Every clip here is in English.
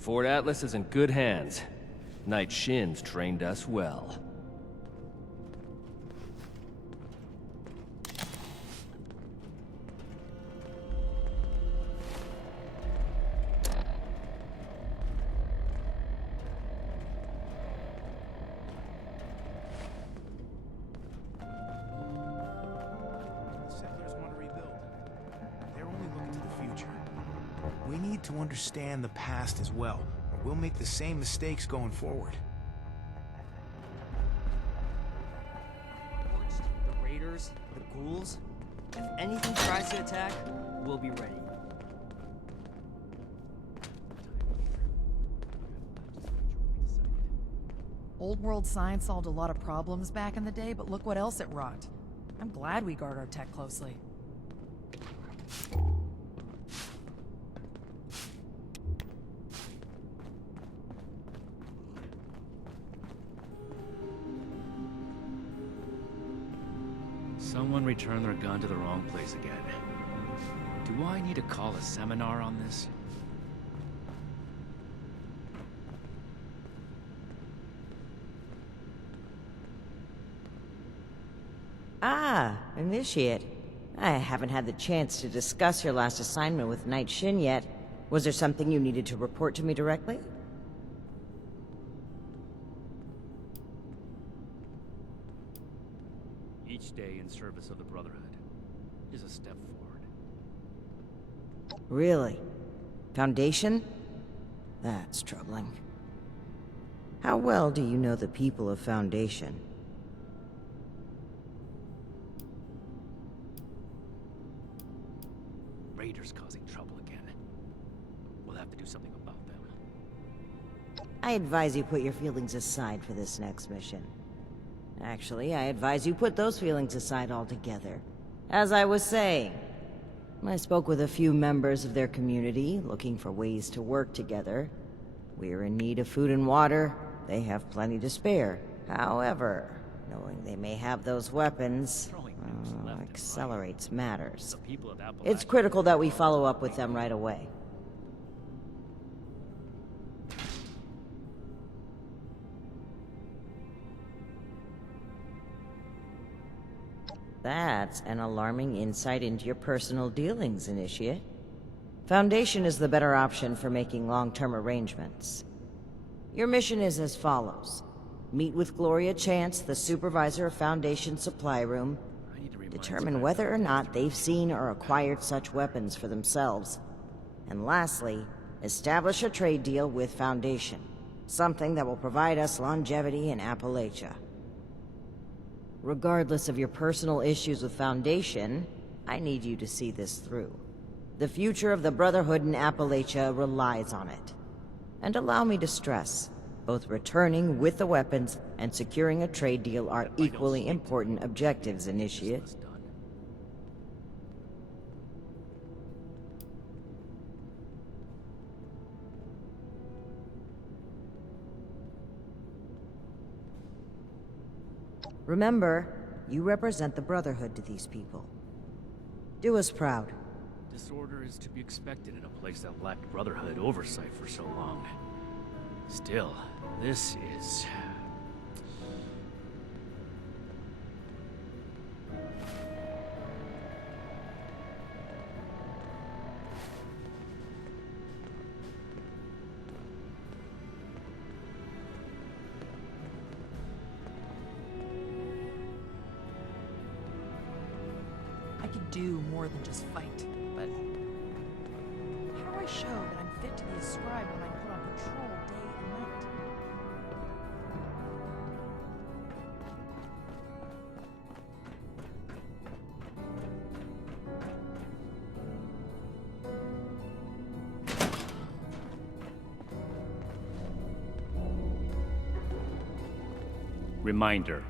Fort Atlas is in good hands. Knight Shin's trained us well. Settlers want to rebuild. They're only looking to the future. We need to understand the past as well, or we'll make the same mistakes going forward. The raiders, the ghouls. If anything tries to attack, we'll be ready. Old world science solved a lot of problems back in the day, but look what else it wrought. I'm glad we guard our tech closely. Someone returned their gun to the wrong place again. Do I need to call a seminar on this? Ah, Initiate. I haven't had the chance to discuss your last assignment with Knight Shin yet. Was there something you needed to report to me directly? Each day in service of the Brotherhood is a step forward. Really? Foundation? That's troubling. How well do you know the people of Foundation? Raiders causing trouble again. We'll have to do something about them. I advise you put your feelings aside for this next mission. Actually, I advise you put those feelings aside altogether. As I was saying, I spoke with a few members of their community, looking for ways to work together. We're in need of food and water. They have plenty to spare. However, knowing they may have those weapons accelerates matters. It's critical that we follow up with them right away. That's an alarming insight into your personal dealings, Initiate. Foundation is the better option for making long-term arrangements. Your mission is as follows. Meet with Gloria Chance, the supervisor of Foundation Supply Room. Determine whether or not they've seen or acquired such weapons for themselves. And lastly, establish a trade deal with Foundation. Something that will provide us longevity in Appalachia. Regardless of your personal issues with Foundation, I need you to see this through. The future of the Brotherhood in Appalachia relies on it. And allow me to stress, both returning with the weapons and securing a trade deal are equally important objectives, Initiate. Remember, you represent the Brotherhood to these people. Do us proud. Disorder is to be expected in a place that lacked Brotherhood oversight for so long. Still, this is... I could do more than just fight, but how do I show that I'm fit to be a scribe when I'm put on patrol day and night? Reminder,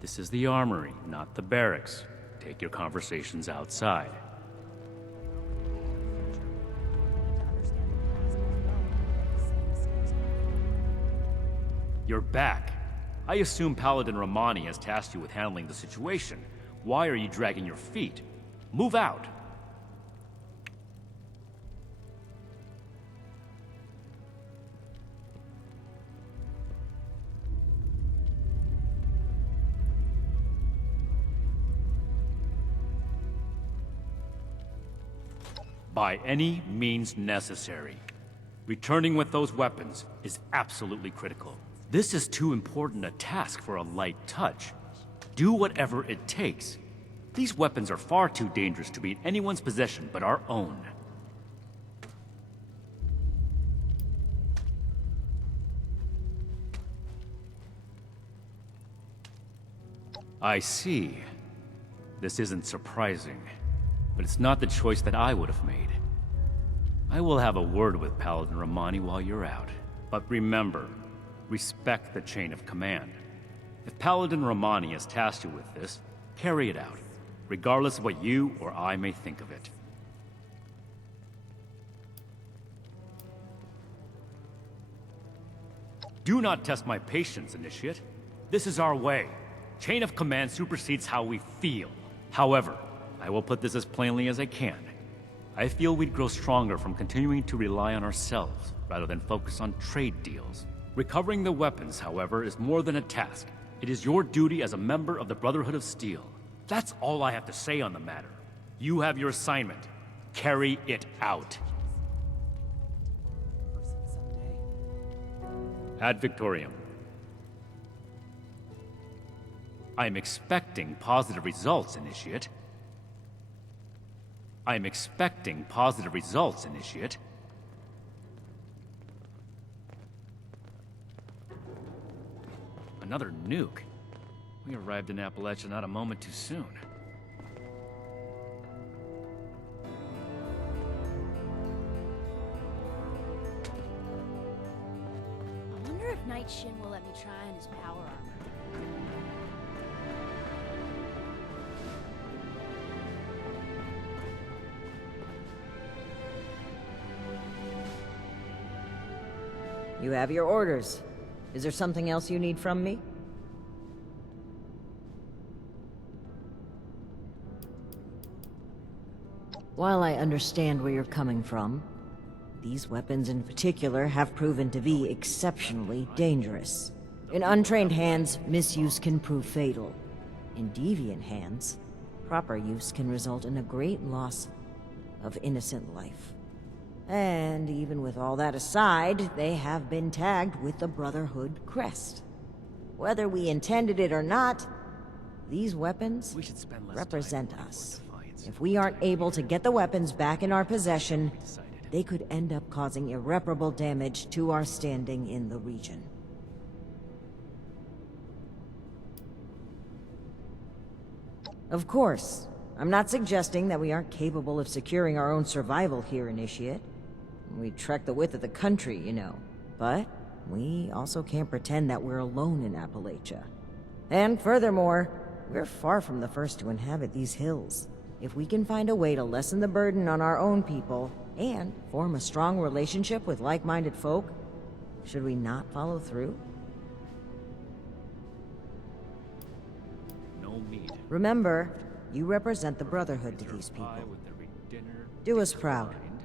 this is the armory, not the barracks. Take your conversations outside. You're back. I assume Paladin Rahmani has tasked you with handling the situation. Why are you dragging your feet? Move out! By any means necessary. Returning with those weapons is absolutely critical. This is too important a task for a light touch. Do whatever it takes. These weapons are far too dangerous to be in anyone's possession but our own. I see. This isn't surprising, but it's not the choice that I would have made. I will have a word with Paladin Rahmani while you're out. But remember, respect the chain of command. If Paladin Rahmani has tasked you with this, carry it out, regardless of what you or I may think of it. Do not test my patience, Initiate. This is our way. Chain of command supersedes how we feel. However, I will put this as plainly as I can. I feel we'd grow stronger from continuing to rely on ourselves, rather than focus on trade deals. Recovering the weapons, however, is more than a task. It is your duty as a member of the Brotherhood of Steel. That's all I have to say on the matter. You have your assignment. Carry it out. Person someday. Ad Victoriam. I am expecting positive results, Initiate. I am expecting positive results, Initiate. Another nuke. We arrived in Appalachia not a moment too soon. I wonder if Night Shin will let me try on his power armor. You have your orders. Is there something else you need from me? While I understand where you're coming from, these weapons in particular have proven to be exceptionally dangerous. In untrained hands, misuse can prove fatal. In deviant hands, proper use can result in a great loss of innocent life. And even with all that aside, they have been tagged with the Brotherhood crest. Whether we intended it or not, these weapons We should spend less represent time us. Defiance. If we aren't able to get the weapons back in our possession, they could end up causing irreparable damage to our standing in the region. Of course, I'm not suggesting that we aren't capable of securing our own survival here, Initiate. We trek the width of the country, you know. But we also can't pretend that we're alone in Appalachia. And furthermore, we're far from the first to inhabit these hills. If we can find a way to lessen the burden on our own people, and form a strong relationship with like-minded folk, should we not follow through? No meat. Remember, you represent the Brotherhood to these Pie people. with every dinner Do us proud. declined.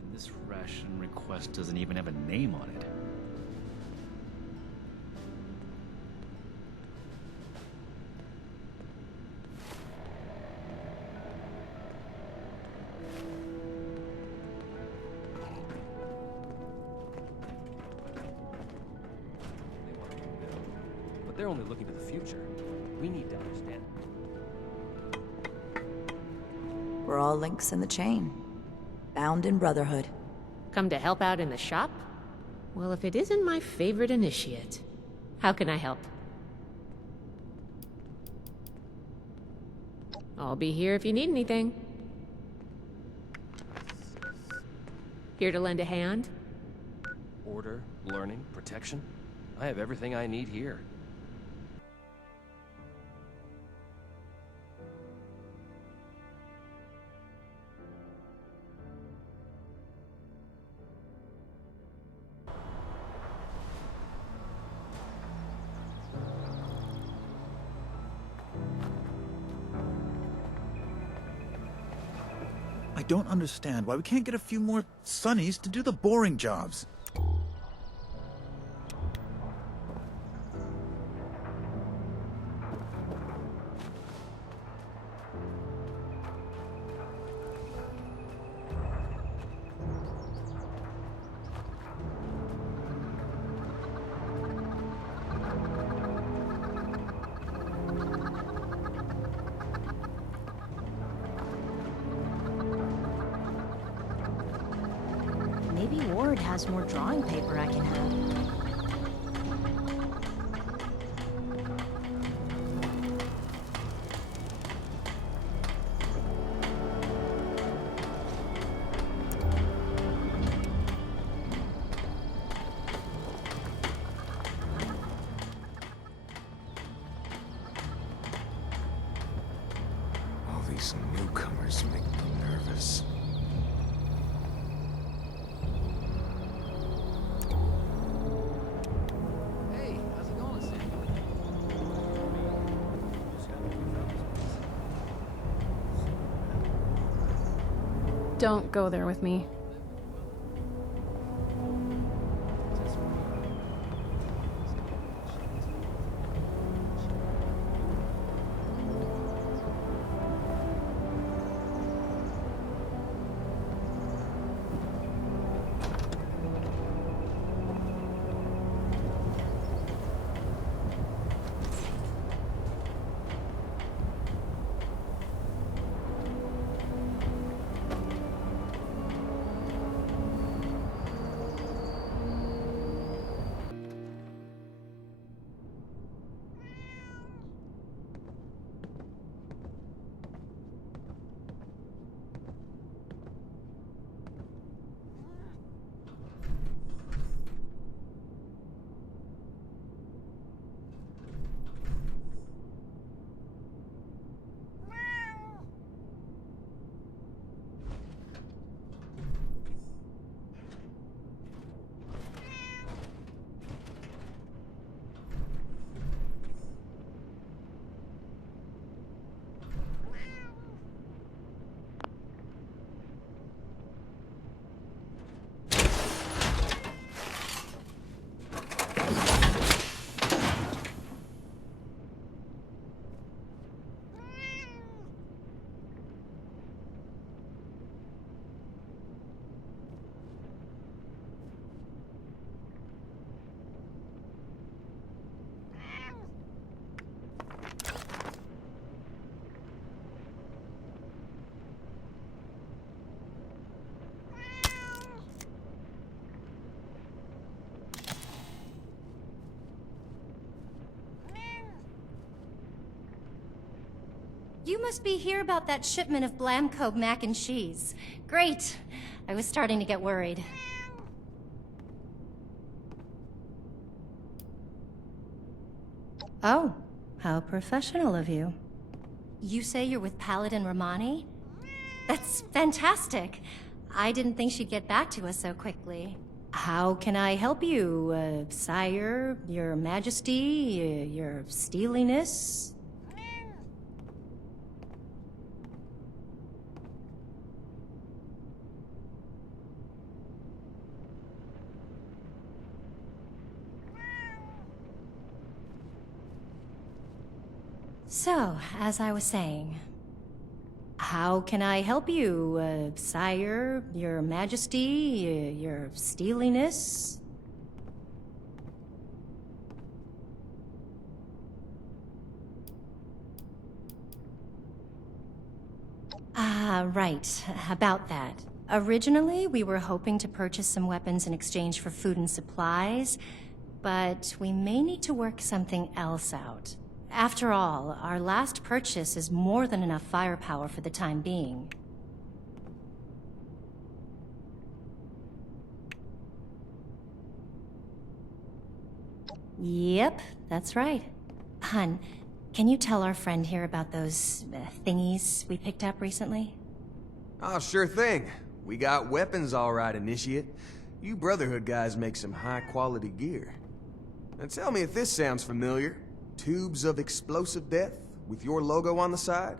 And this ration request doesn't even have a name on it. They want to rebuild, but they're only looking to the future. We need to understand. We're all links in the chain, bound in Brotherhood. Come to help out in the shop? Well, if it isn't my favorite initiate, how can I help? I'll be here if you need anything. Here to lend a hand? Order, learning, protection. I have everything I need here. I don't understand why we can't get a few more Sonnies to do the boring jobs. Word has more drawing paper I can have. All these newcomers make me nervous. Hey, how's it going, Sam? Don't go there with me. You must be here about that shipment of Blamco mac and cheese. Great. I was starting to get worried. Oh, how professional of you. You say you're with Paladin Rahmani? That's fantastic. I didn't think she'd get back to us so quickly. How can I help you, sire, your majesty, your steeliness? So, as I was saying, how can I help you, sire, your majesty, your steeliness? Right, about that. Originally, we were hoping to purchase some weapons in exchange for food and supplies, but we may need to work something else out. After all, our last purchase is more than enough firepower for the time being. Yep, that's right. Hun, can you tell our friend here about those thingies we picked up recently? Oh, sure thing. We got weapons all right, Initiate. You Brotherhood guys make some high-quality gear. Now tell me if this sounds familiar. Tubes of explosive death with your logo on the side?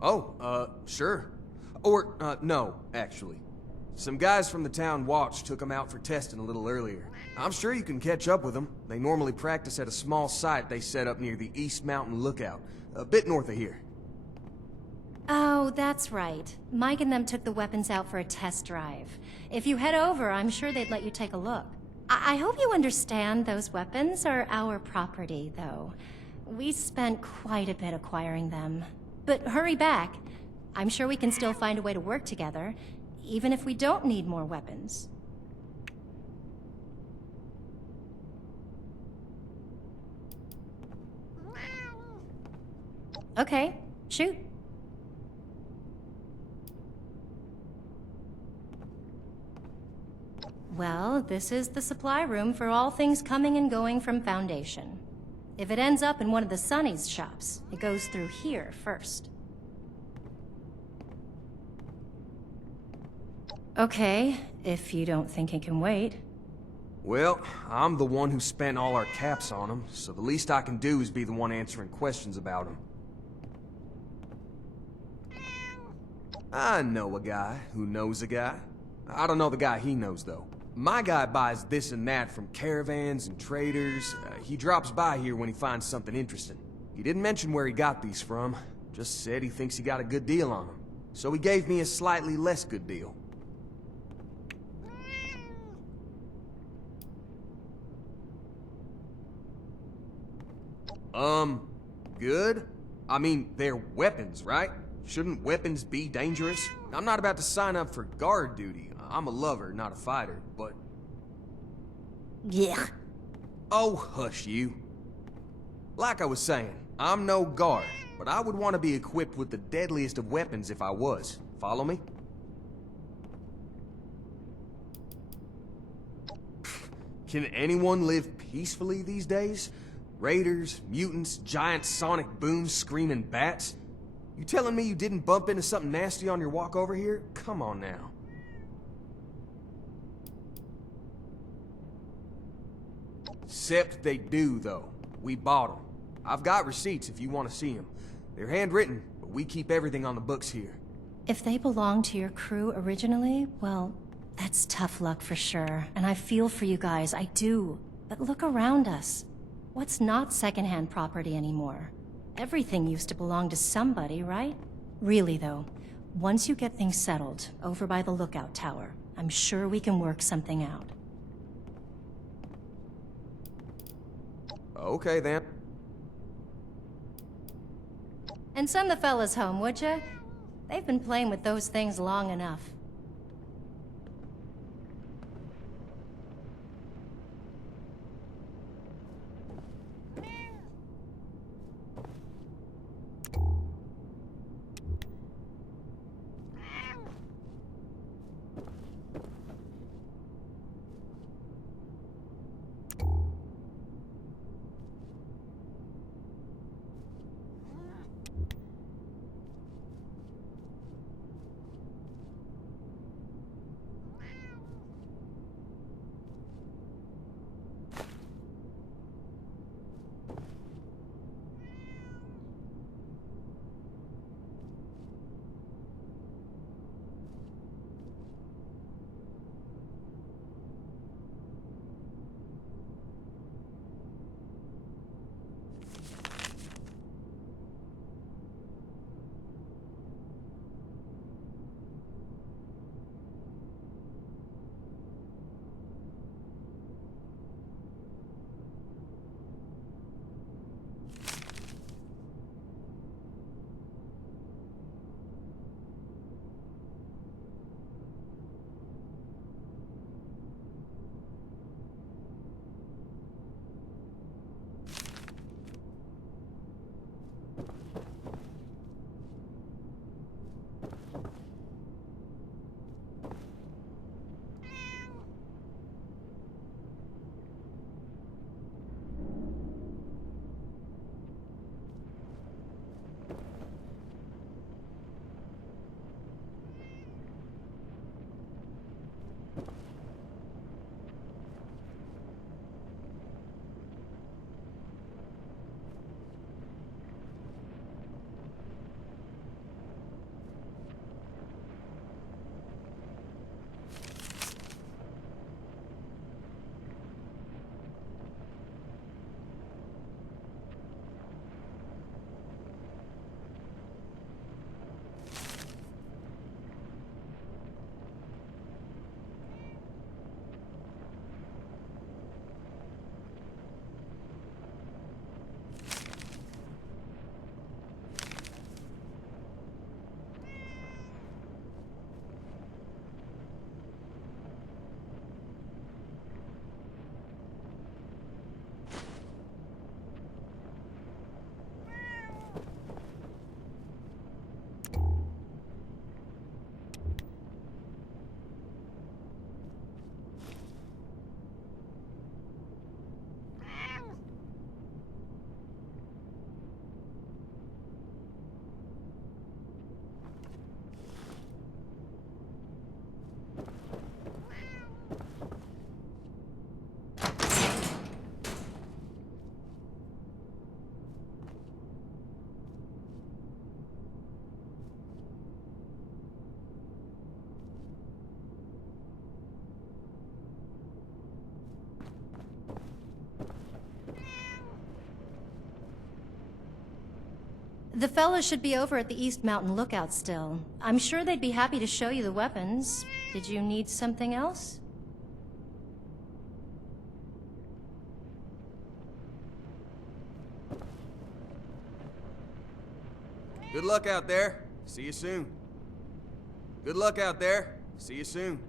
Oh, sure. Or, no, actually. Some guys from the town watch took them out for testing a little earlier. I'm sure you can catch up with them. They normally practice at a small site they set up near the East Mountain Lookout, a bit north of here. Oh, that's right. Mike and them took the weapons out for a test drive. If you head over, I'm sure they'd let you take a look. I hope you understand those weapons are our property, though. We spent quite a bit acquiring them. But hurry back. I'm sure we can still find a way to work together, even if we don't need more weapons. Okay, shoot. Well, this is the supply room for all things coming and going from Foundation. If it ends up in one of the Sonny's shops, it goes through here first. Okay, if you don't think it can wait. Well, I'm the one who spent all our caps on them, so the least I can do is be the one answering questions about them. I know a guy who knows a guy. I don't know the guy he knows, though. My guy buys this and that from caravans and traders. He drops by here when he finds something interesting. He didn't mention where he got these from, just said he thinks he got a good deal on them. So he gave me a slightly less good deal. Good? I mean, they're weapons, right? Shouldn't weapons be dangerous? I'm not about to sign up for guard duty. I'm a lover, not a fighter, but... Yeah. Oh, hush you. Like I was saying, I'm no guard, but I would want to be equipped with the deadliest of weapons if I was. Follow me? Can anyone live peacefully these days? Raiders, mutants, giant sonic booms, screaming bats? You telling me you didn't bump into something nasty on your walk over here? Come on now. Except they do, though. We bought them. I've got receipts if you want to see them. They're handwritten, but we keep everything on the books here. If they belonged to your crew originally, well, that's tough luck for sure. And I feel for you guys, I do. But look around us. What's not secondhand property anymore? Everything used to belong to somebody, right? Really, though, once you get things settled, over by the lookout tower, I'm sure we can work something out. Okay, then. And send the fellas home, would ya? They've been playing with those things long enough. The fellas should be over at the East Mountain Lookout still. I'm sure they'd be happy to show you the weapons. Did you need something else? Good luck out there. See you soon. Good luck out there. See you soon.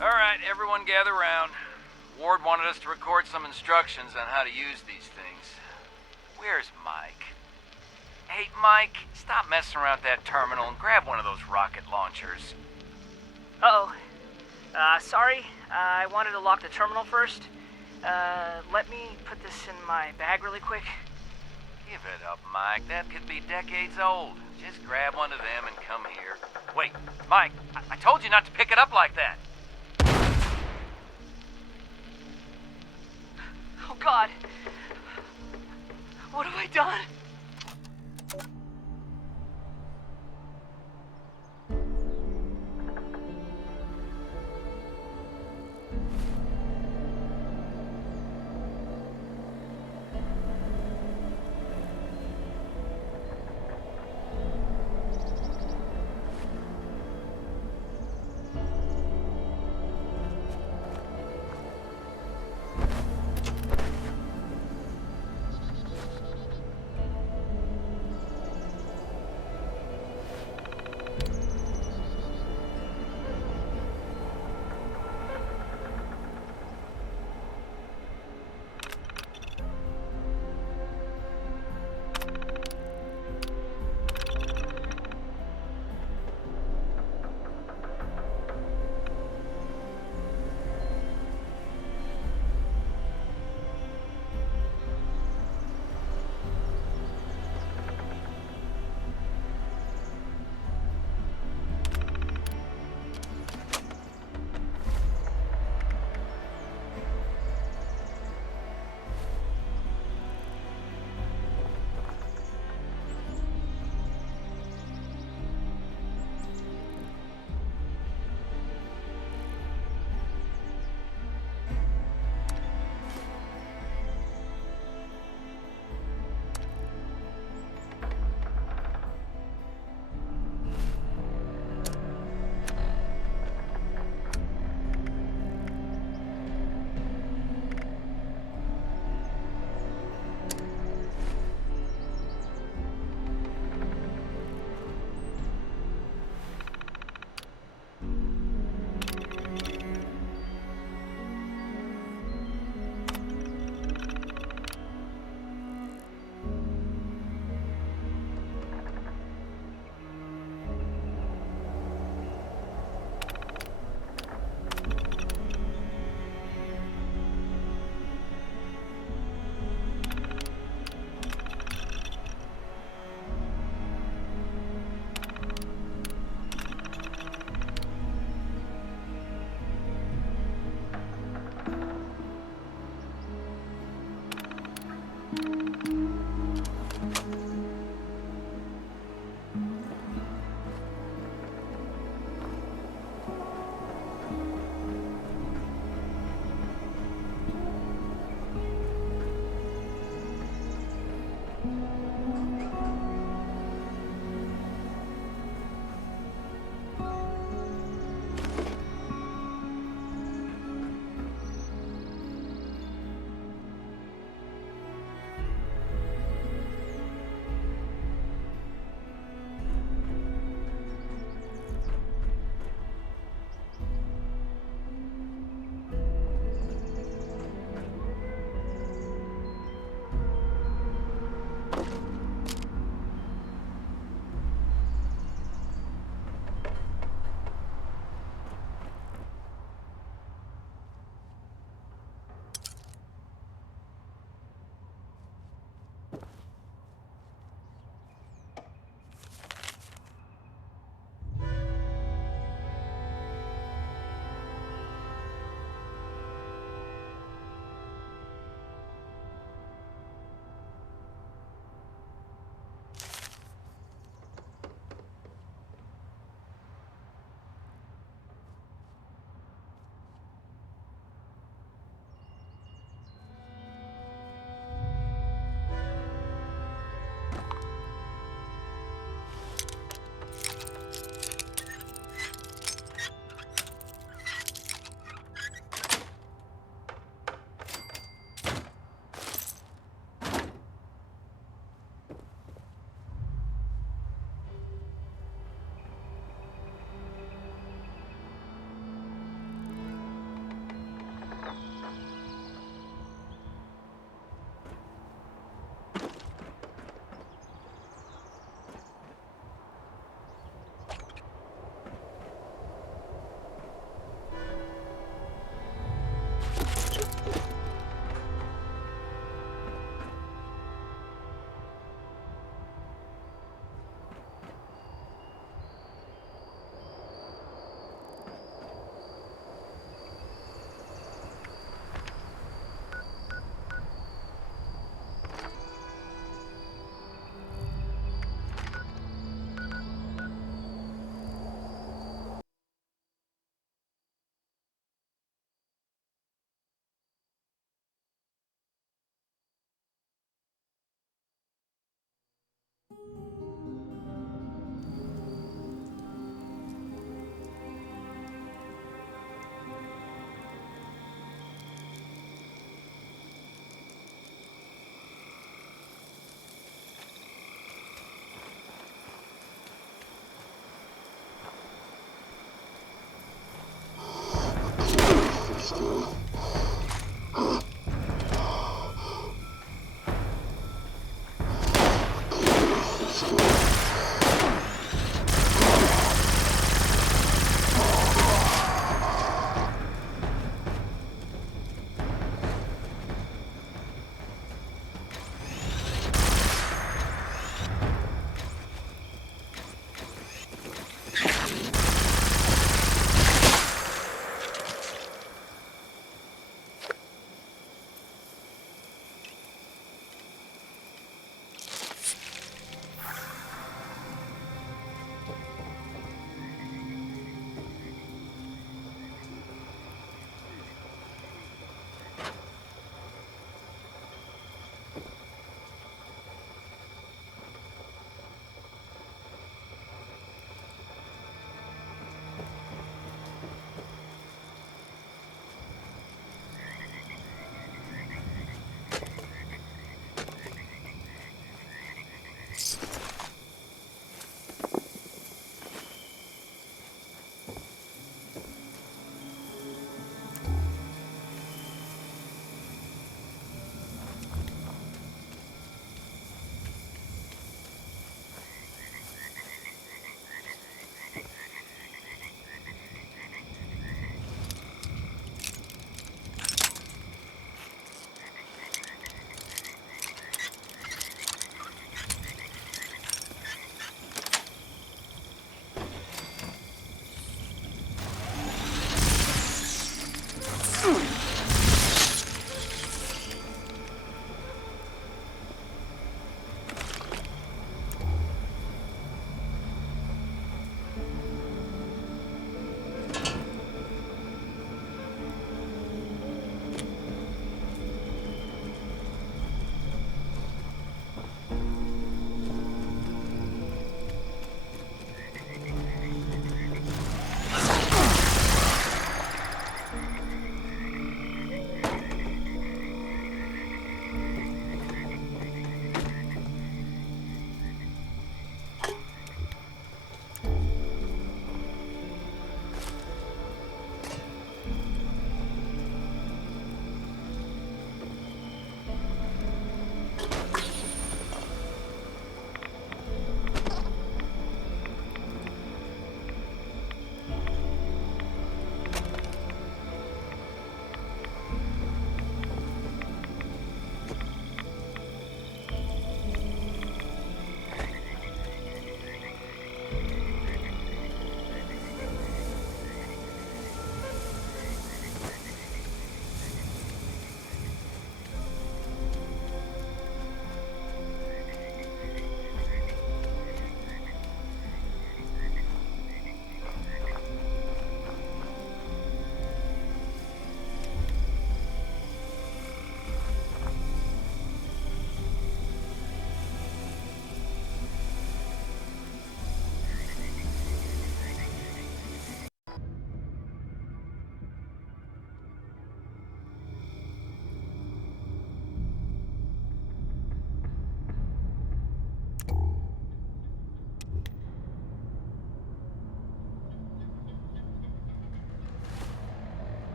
Alright, everyone gather round. Ward wanted us to record some instructions on how to use these things. Where's Mike? Hey, Mike, stop messing around with that terminal and grab one of those rocket launchers. Uh-oh. Sorry. I wanted to lock the terminal first. Let me put this in my bag really quick. Give it up, Mike. That could be decades old. Just grab one of them and come here. Wait, Mike, I told you not to pick it up like that. Oh, God. What have I done?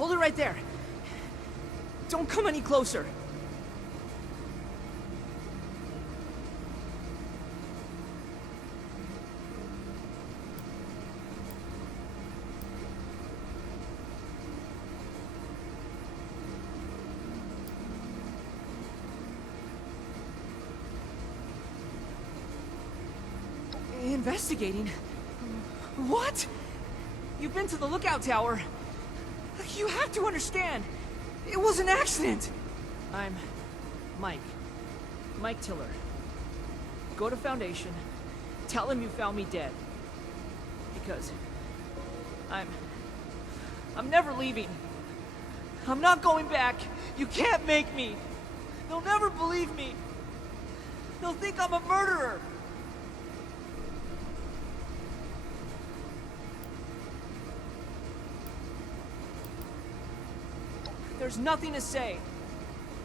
Hold it right there. Don't come any closer. Investigating? What? You've been to the lookout tower. You have to understand. It was an accident. I'm Mike. Mike Tiller. Go to Foundation. Tell him you found me dead. Because I'm never leaving. I'm not going back. You can't make me. They'll never believe me. They'll think I'm a murderer. There's nothing to say.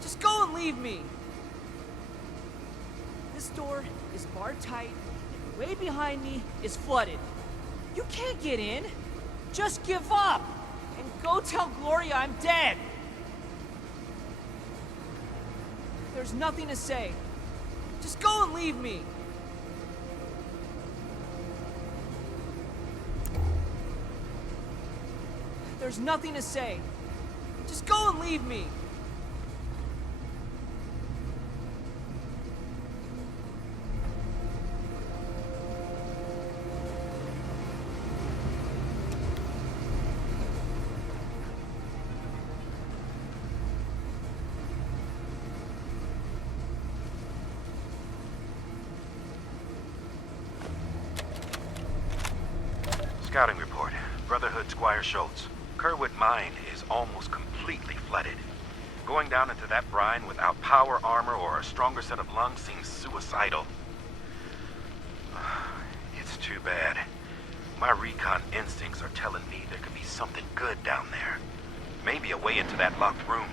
Just go and leave me. This door is barred tight, and the way behind me is flooded. You can't get in. Just give up, and go tell Gloria I'm dead. There's nothing to say. Just go and leave me. There's nothing to say. Just go and leave me. Scouting report. Brotherhood Squire Schultz. Kerwood Mine is almost completely flooded. Going down into that brine without power armor or a stronger set of lungs seems suicidal. It's too bad. My recon instincts are telling me there could be something good down there. Maybe a way into that locked room.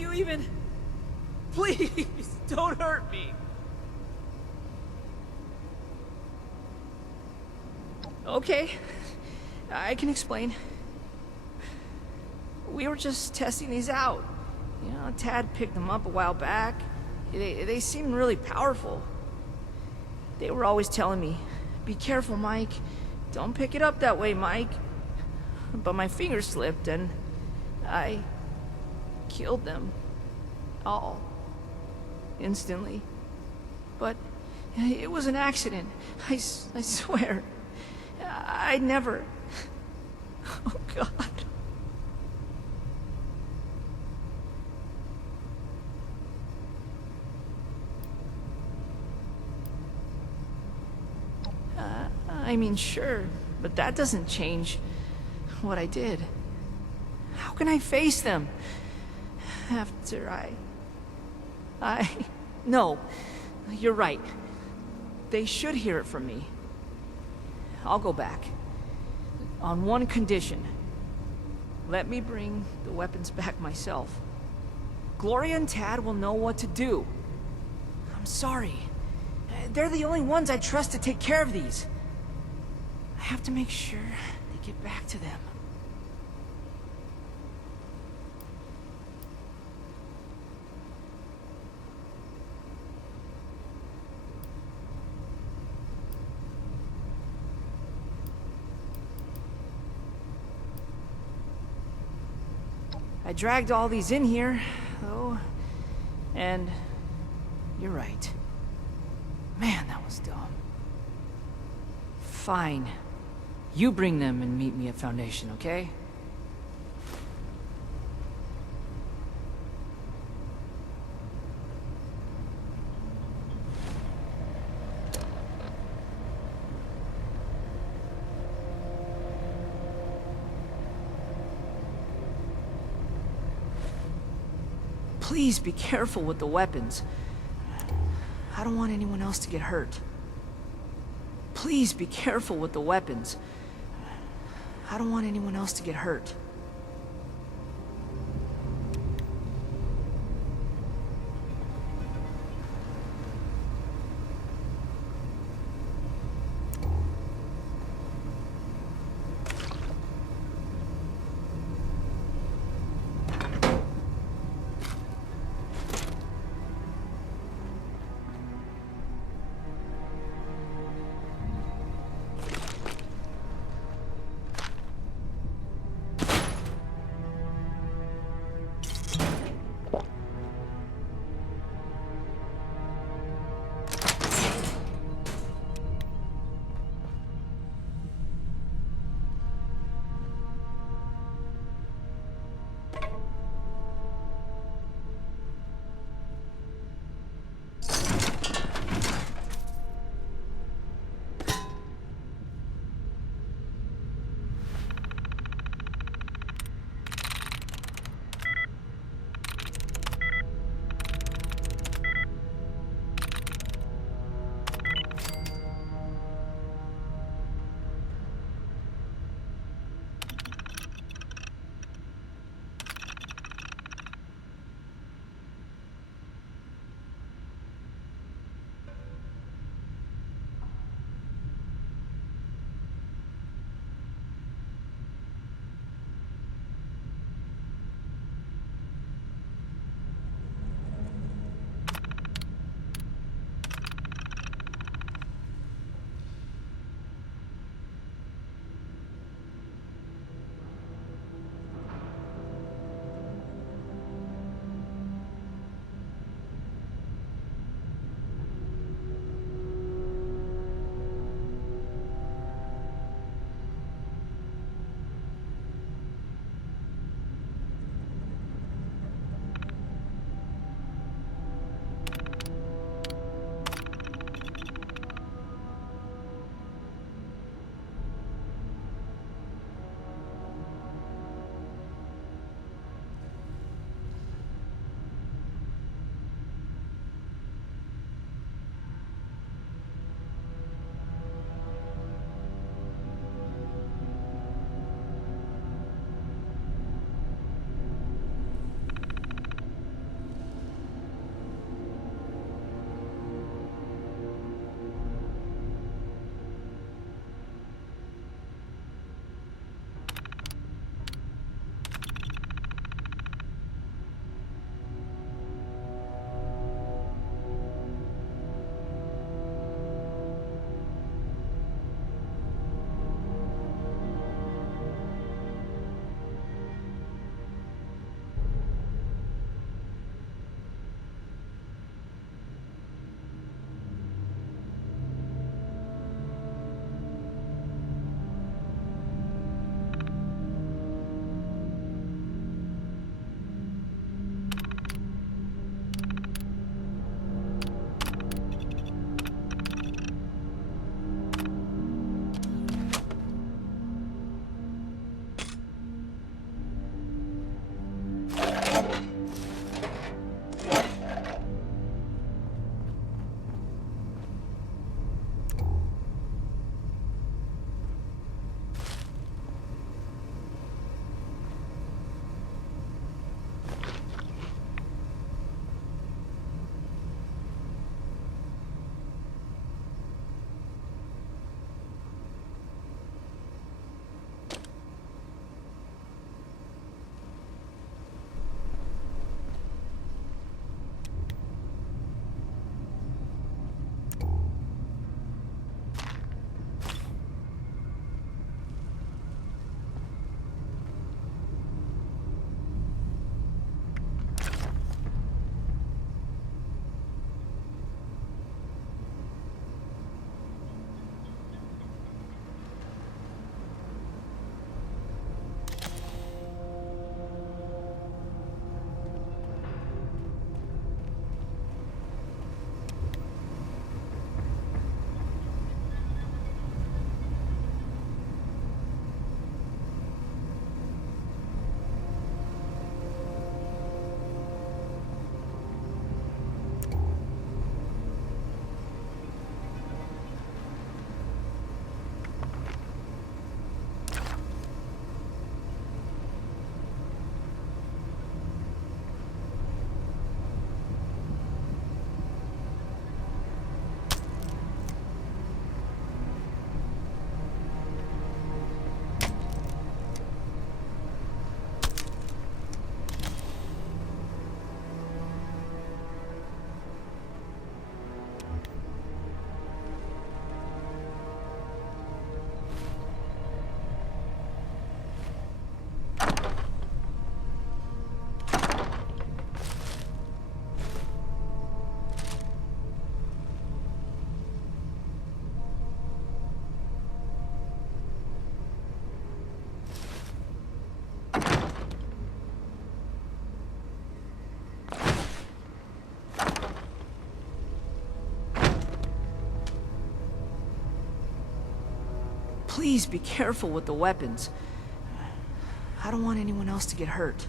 you even... Please, don't hurt me. Okay, I can explain. We were just testing these out. You know, Tad picked them up a while back. They seemed really powerful. They were always telling me, be careful, Mike. Don't pick it up that way, Mike. But my finger slipped and I killed them. All. Instantly. But it was an accident. I swear. I never... Oh, God. I mean, sure, but that doesn't change what I did. How can I face them after No, you're right. They should hear it from me. I'll go back. On one condition. Let me bring the weapons back myself. Gloria and Tad will know what to do. I'm sorry. They're the only ones I trust to take care of these. I have to make sure they get back to them. I dragged all these in here, though, and you're right. Man, that was dumb. Fine. You bring them and meet me at Foundation, okay? Please be careful with the weapons. I don't want anyone else to get hurt. Please be careful with the weapons. I don't want anyone else to get hurt. Please be careful with the weapons. I don't want anyone else to get hurt.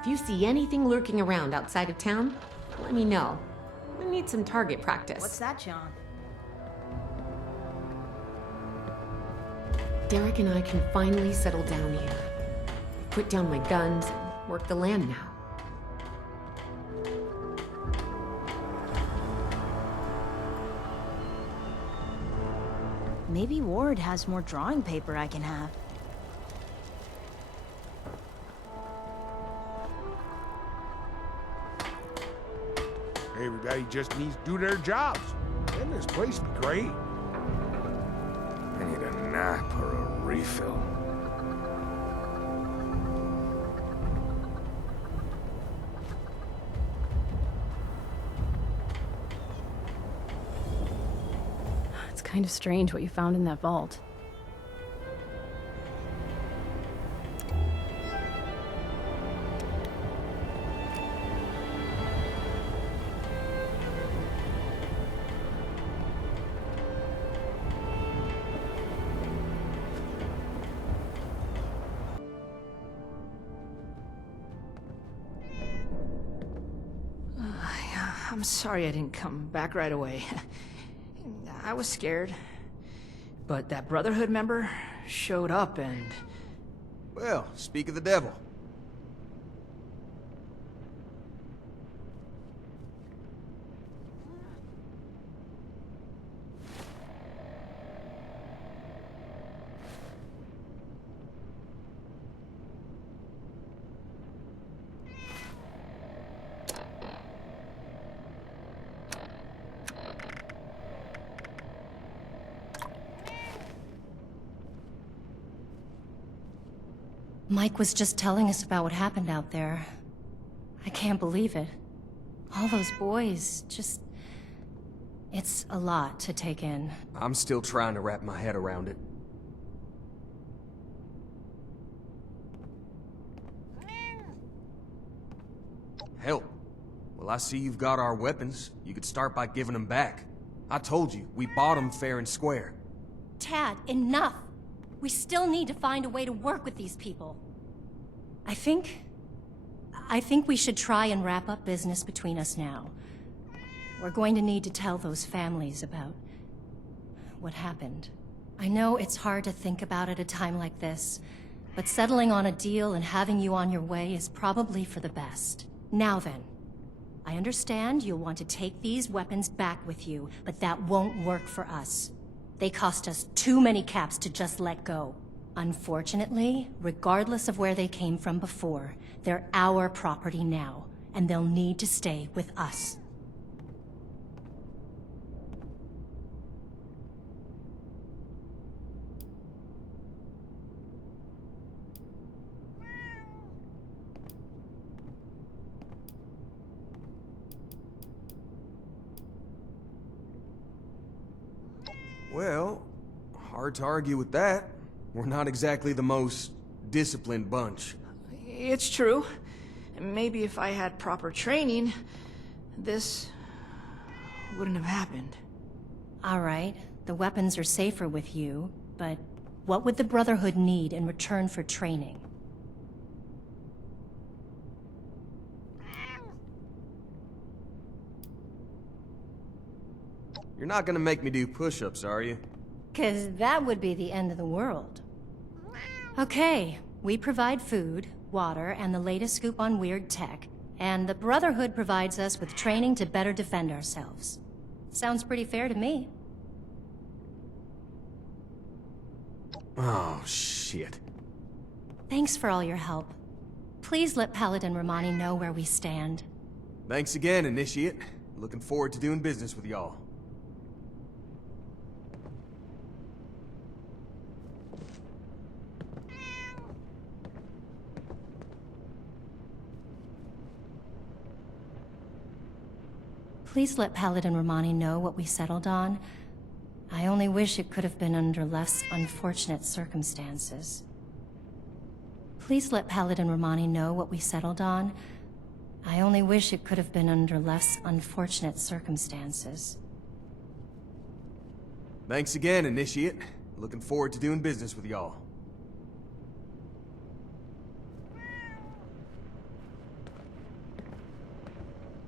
If you see anything lurking around outside of town, let me know. We need some target practice. What's that, John? Derek and I can finally settle down here. Put down my guns and work the land now. Maybe Ward has more drawing paper I can have. Everybody just needs to do their jobs. Then this place will be great. I need a nap or a refill. It's kind of strange what you found in that vault. I'm sorry I didn't come back right away. I was scared. But that Brotherhood member showed up and... Well, speak of the devil. Mike was just telling us about what happened out there. I can't believe it. All those boys, just... It's a lot to take in. I'm still trying to wrap my head around it. Hell, well, I see you've got our weapons. You could start by giving them back. I told you, we bought them fair and square. Tad, enough! We still need to find a way to work with these people. I think we should try and wrap up business between us now. We're going to need to tell those families about what happened. I know it's hard to think about at a time like this, but settling on a deal and having you on your way is probably for the best. Now then, I understand you'll want to take these weapons back with you, but that won't work for us. They cost us too many caps to just let go. Unfortunately, regardless of where they came from before, they're our property now, and they'll need to stay with us. Well, hard to argue with that. We're not exactly the most disciplined bunch. It's true. Maybe if I had proper training, this wouldn't have happened. All right, the weapons are safer with you, but what would the Brotherhood need in return for training? You're not gonna make me do push-ups, are you? 'Cause that would be the end of the world. Okay, we provide food, water, and the latest scoop on weird tech, and the Brotherhood provides us with training to better defend ourselves. Sounds pretty fair to me. Oh, shit. Thanks for all your help. Please let Paladin Rahmani know where we stand. Thanks again, Initiate. Looking forward to doing business with y'all. Please let Paladin Rahmani know what we settled on. I only wish it could have been under less unfortunate circumstances. Please let Paladin Rahmani know what we settled on. I only wish it could have been under less unfortunate circumstances. Thanks again, Initiate. Looking forward to doing business with y'all.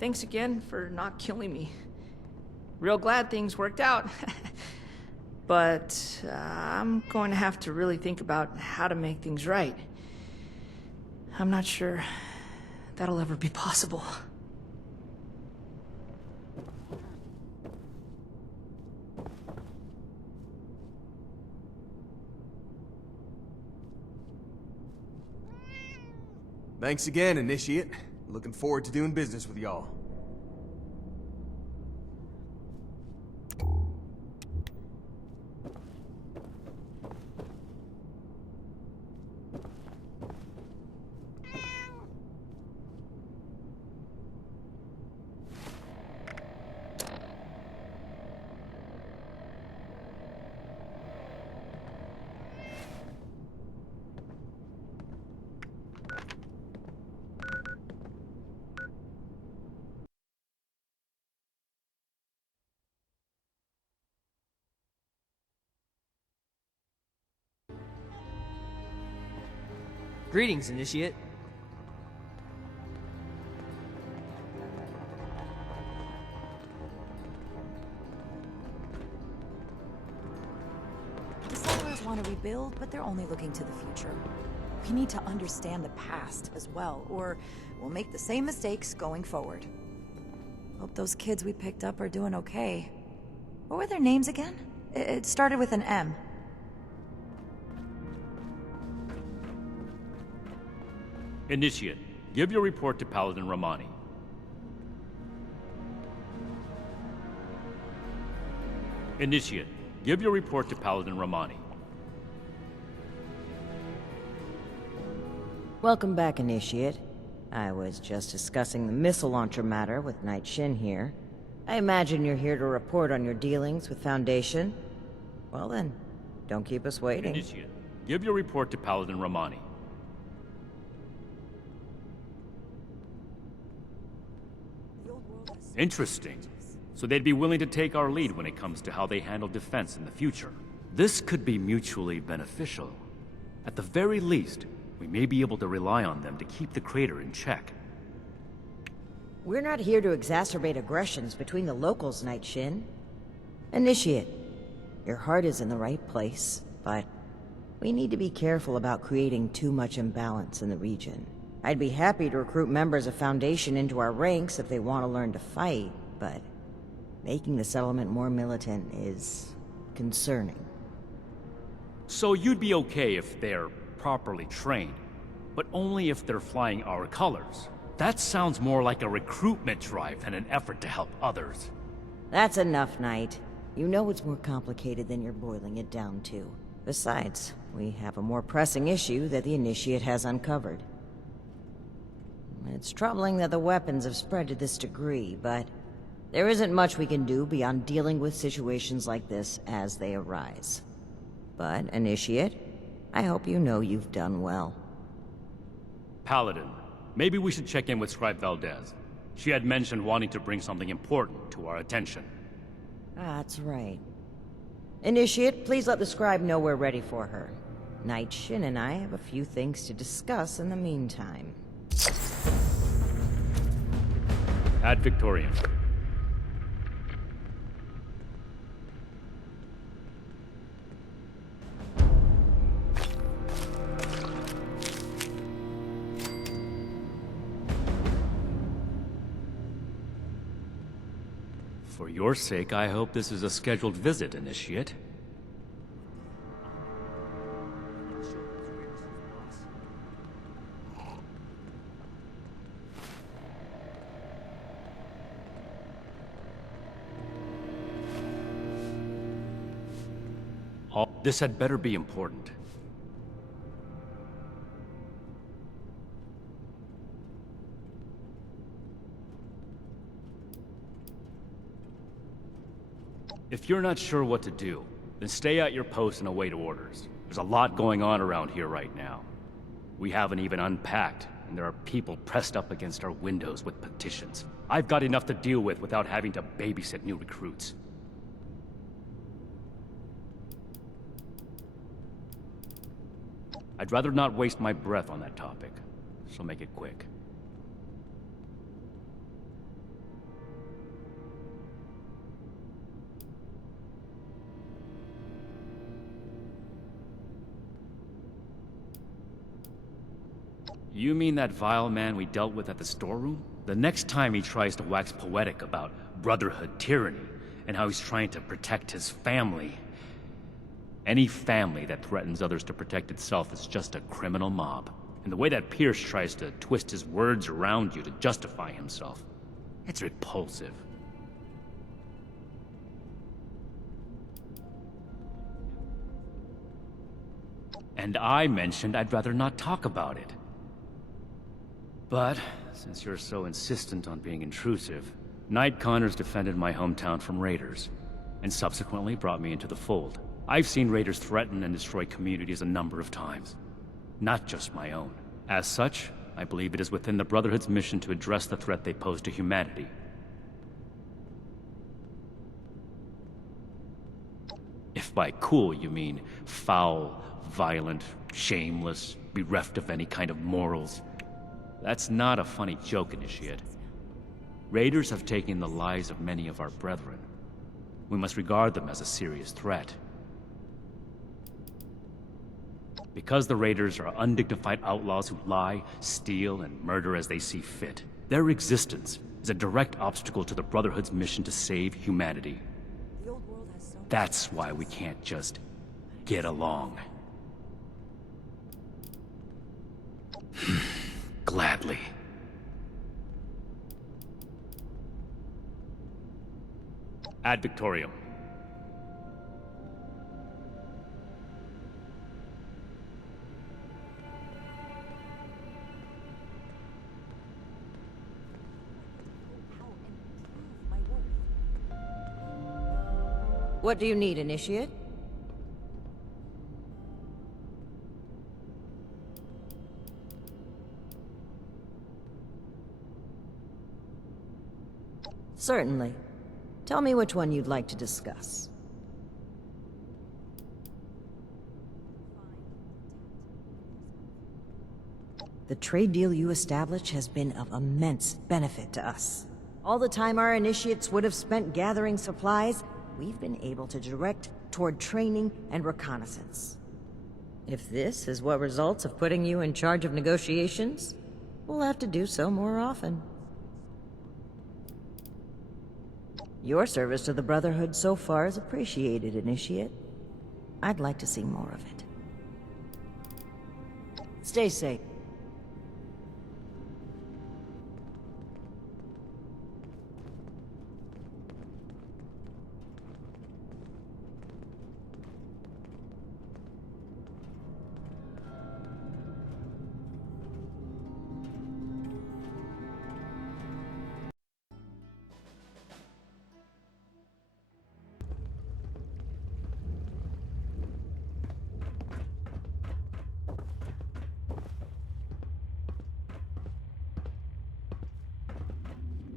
Thanks again for not killing me. Real glad things worked out. But I'm going to have to really think about how to make things right. I'm not sure that'll ever be possible. Thanks again, Initiate. Looking forward to doing business with y'all. Greetings, Initiate. The settlers want to rebuild, but they're only looking to the future. We need to understand the past as well, or we'll make the same mistakes going forward. Hope those kids we picked up are doing okay. What were their names again? It started with an M. Initiate, give your report to Paladin Rahmani. Initiate, give your report to Paladin Rahmani. Welcome back, Initiate. I was just discussing the missile launcher matter with Knight Shin here. I imagine you're here to report on your dealings with Foundation. Well then, don't keep us waiting. Initiate, give your report to Paladin Rahmani. Interesting. So they'd be willing to take our lead when it comes to how they handle defense in the future. This could be mutually beneficial. At the very least, we may be able to rely on them to keep the crater in check. We're not here to exacerbate aggressions between the locals, Knight Shin. Initiate, your heart is in the right place, but we need to be careful about creating too much imbalance in the region. I'd be happy to recruit members of Foundation into our ranks if they want to learn to fight, but making the settlement more militant is concerning. So you'd be okay if they're properly trained, but only if they're flying our colors. That sounds more like a recruitment drive than an effort to help others. That's enough, Knight. You know it's more complicated than you're boiling it down to. Besides, we have a more pressing issue that the Initiate has uncovered. It's troubling that the weapons have spread to this degree, but there isn't much we can do beyond dealing with situations like this as they arise. But, Initiate, I hope you know you've done well. Paladin, maybe we should check in with Scribe Valdez. She had mentioned wanting to bring something important to our attention. That's right. Initiate, please let the Scribe know we're ready for her. Knight Shin and I have a few things to discuss in the meantime. Ad Victoriam. For your sake, I hope this is a scheduled visit, Initiate. This had better be important. If you're not sure what to do, then stay at your post and await orders. There's a lot going on around here right now. We haven't even unpacked, and there are people pressed up against our windows with petitions. I've got enough to deal with without having to babysit new recruits. I'd rather not waste my breath on that topic, so make it quick. You mean that vile man we dealt with at the storeroom? The next time he tries to wax poetic about Brotherhood tyranny and how he's trying to protect his family. Any family that threatens others to protect itself is just a criminal mob. And the way that Pierce tries to twist his words around you to justify himself, it's repulsive. And I mentioned I'd rather not talk about it. But, since you're so insistent on being intrusive, Knight Connors defended my hometown from raiders, and subsequently brought me into the fold. I've seen raiders threaten and destroy communities a number of times, not just my own. As such, I believe it is within the Brotherhood's mission to address the threat they pose to humanity. If by cool you mean foul, violent, shameless, bereft of any kind of morals, that's not a funny joke, Initiate. Raiders have taken the lives of many of our brethren. We must regard them as a serious threat. Because the Raiders are undignified outlaws who lie, steal, and murder as they see fit, their existence is a direct obstacle to the Brotherhood's mission to save humanity. That's why we can't just get along. Gladly. Ad Victoriam. What do you need, Initiate? Certainly. Tell me which one you'd like to discuss. The trade deal you established has been of immense benefit to us. All the time our initiates would have spent gathering supplies, we've been able to direct toward training and reconnaissance. If this is what results of putting you in charge of negotiations, we'll have to do so more often. Your service to the Brotherhood so far is appreciated, Initiate. I'd like to see more of it. Stay safe.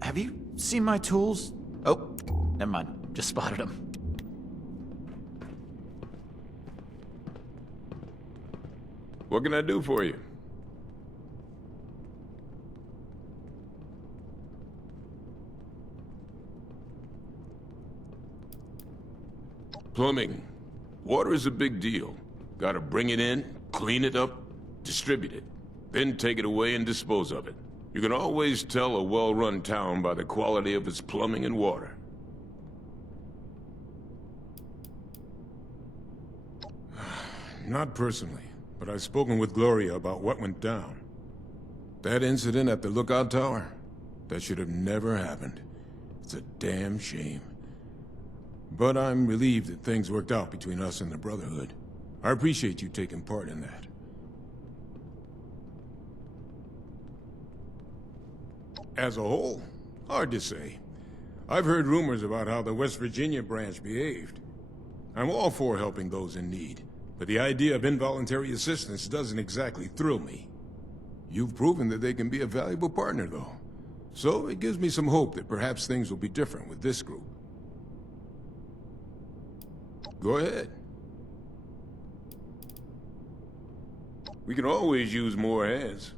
Have you seen my tools? Oh, never mind. Just spotted them. What can I do for you? Plumbing. Water is a big deal. Gotta bring it in, clean it up, distribute it, then take it away and dispose of it. You can always tell a well-run town by the quality of its plumbing and water. Not personally, but I've spoken with Gloria about what went down. That incident at the lookout tower, that should have never happened. It's a damn shame. But I'm relieved that things worked out between us and the Brotherhood. I appreciate you taking part in that. As a whole, hard to say. I've heard rumors about how the West Virginia branch behaved. I'm all for helping those in need, but the idea of involuntary assistance doesn't exactly thrill me. You've proven that they can be a valuable partner, though. So it gives me some hope that perhaps things will be different with this group. Go ahead. We can always use more hands.